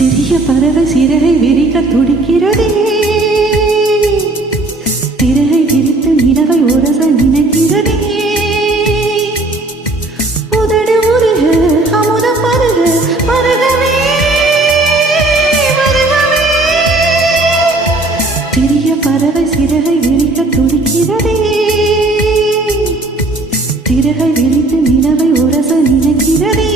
சிறிய பறவை சிறகை விரிக்க துடிக்கிறதே, திரையை விரித்து நிலவை உரச நினைக்கிறதே. உதடு உருக அமுதம் பருக பருகவே பருகவே. சிறிய பறவை சிறகை விரிக்க துடிக்கிறதே, திரையை விரித்து நிலவை உரச நினைக்கிறதே.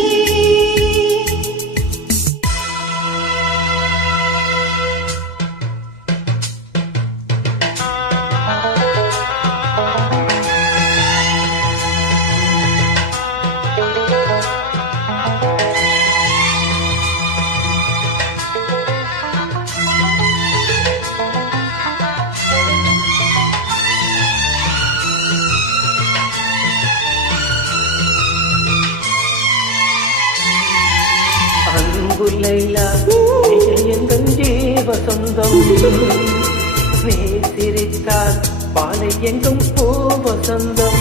லைலா எங்கள் ஜீவ சொந்தம், நீ சிரித்தால் பாலை எங்கும் பூவ சொந்தம்.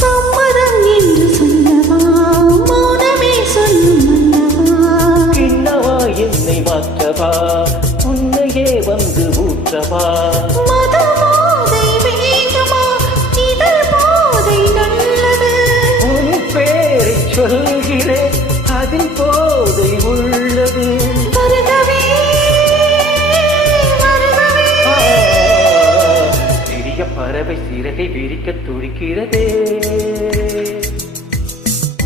சம்மதம் என்று சொல்லவா, மௌனமே சொல்லும் அல்லவா. கிண்ணவா என்னை மாற்றவா, உன்னையே வந்து ஊற்றவா. மதமாதை வேண்டுமா, இதழ் பாதை நல்லது. உன் பேரை சொல்கிறேன், அதில் போதை உள்ளது. வருகவே வருகவே. சிறிய பறவை சிறகை விரிக்க துடிக்கிறதே,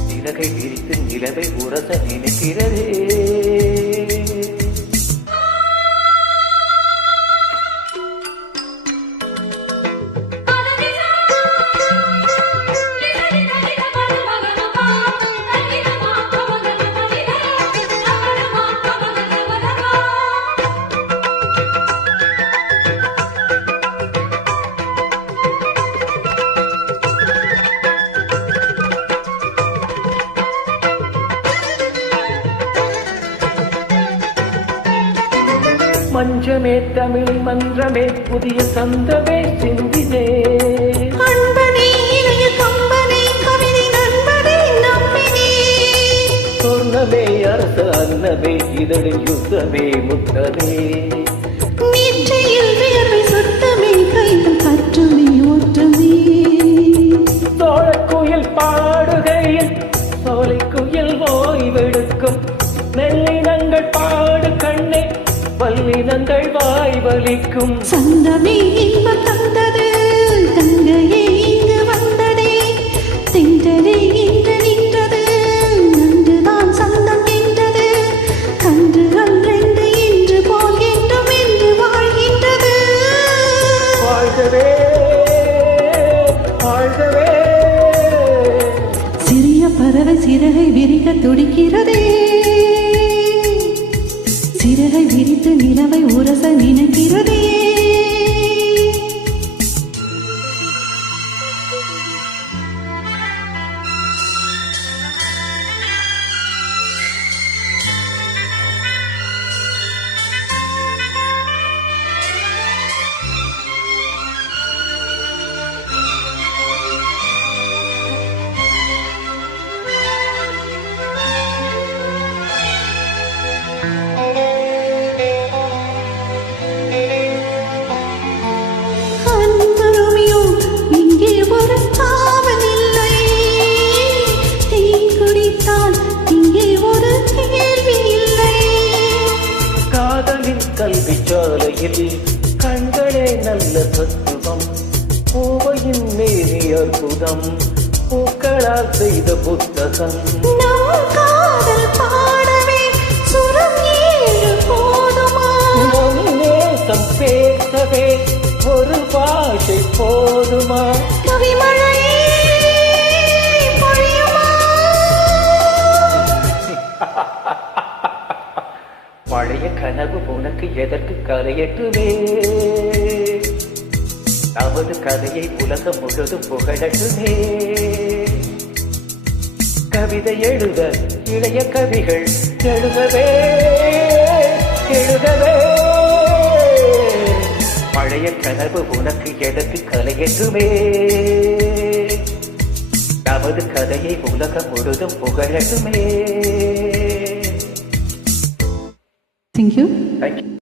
சிறகை விரித்து நிலவை உரச நினைக்கிறதே. மஞ்சமே தமிழ் மன்றமே புதிய சந்தமே சிந்தினே. அன்பனே இளைய கம்பனே கவிதை நண்பனே நம்பினே. சொர்ணமே அரச அன்னமே இதழில் யுத்தமே முத்தமே. நீச்சையில் வியர்வை சொத்தமே கைகள் பற்றுமே ஓற்றமே. சோழக்குயில் பாடுகையில் சோலைக்குயில் ஓய்வெடுக்கும். நெல்லினங்கள் பாடு கண்ணே வல்லினங்கள் வாய் வலிக்கும். சந்தமே இன்பம் தந்தது, தங்கையே இங்கு வந்ததே. திண்டலே இன்று நின்றது, நன்றுதான் சந்தம் என்றது. கன்றுகள் ரெண்டு இன்று போல் என்றும் என்று வாழ்கின்றது. வாழ்கவே வாழ்கவே. சிறிய பறவை சிறகை விரிக்க துடிக்கிறதே, சிறகை விரித்து நிலவை உரச நினைக்கிறதே. கல்வி சாலையில் கண்களே நல்ல தத்துவம். பூவையின் மேனி அற்புதம், பூக்களால் செய்த புத்தகம். காதல் பாடவே சுரம் ஏழு போதுமா, நம் நேசம் பேசவே ஒரு பாஷை போதுமா. கவிமழை பொழியுமா. பழைய கனவு உனக்கு எதற்கு கரையட்டுமே, நமது கதையை உலகம் முழுதும் புகழட்டுமே. கவிதை எழுத இளைய கவிகள் எழுதவே எழுதவே. பழைய கனவு உனக்கு எதற்கு கரையட்டுமே, நமது கதையை உலகம் முழுதும் புகழட்டுமே. தேங்க்யூ. தேங்க்யூ.